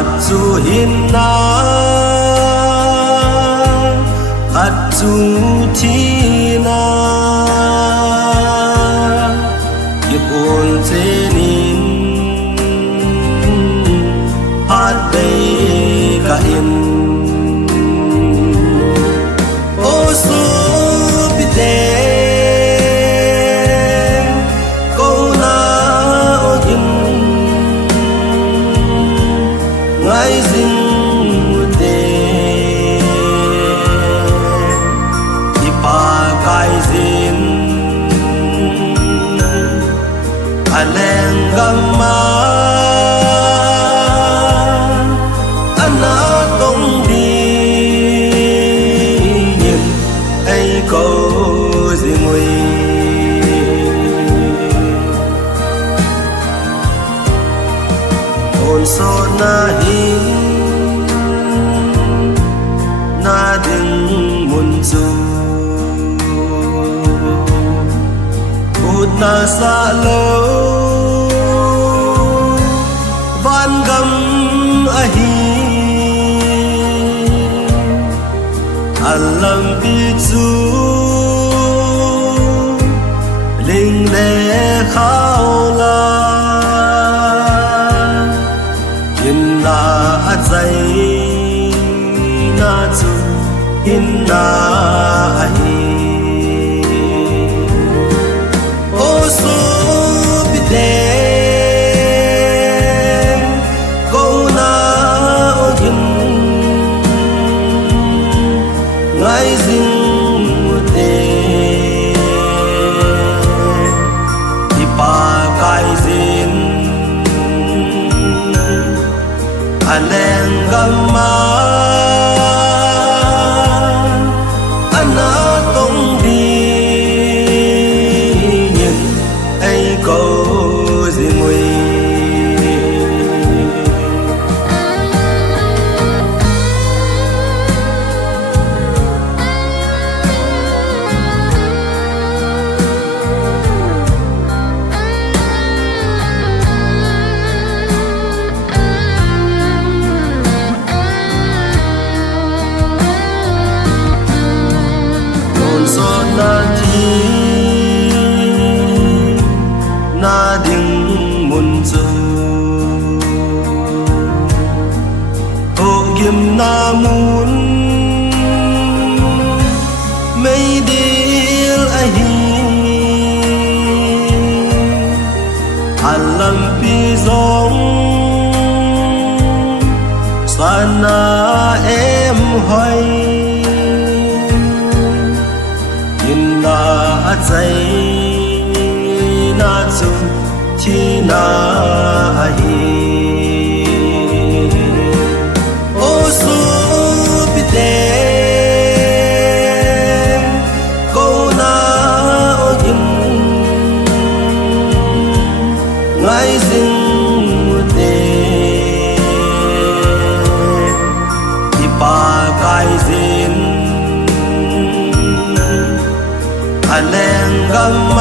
khát chu hin na khát chu thi na yết ôn chế nín hát đây cả in ô su bi te câu na ô in ngay dinh te ipa kai zin aleng gamma ana tong đi nhìn ai có gì ngồi ôn so na hin na đừng muốn du na xa lâu van gầm ahi alam pichu linh lệ khao la in na dây na chu in na ahi ngay dinh te ipa kai zin aleng gamma ana tong đi nhìn ai có gì ngồi na thi na ding mun zu o gim na mun mei dil ahi alam pi zong sana em hoài na dây na chu thi na hi ô su bi te câu na ô in ngay dinh te ipa kai zin aleng gamma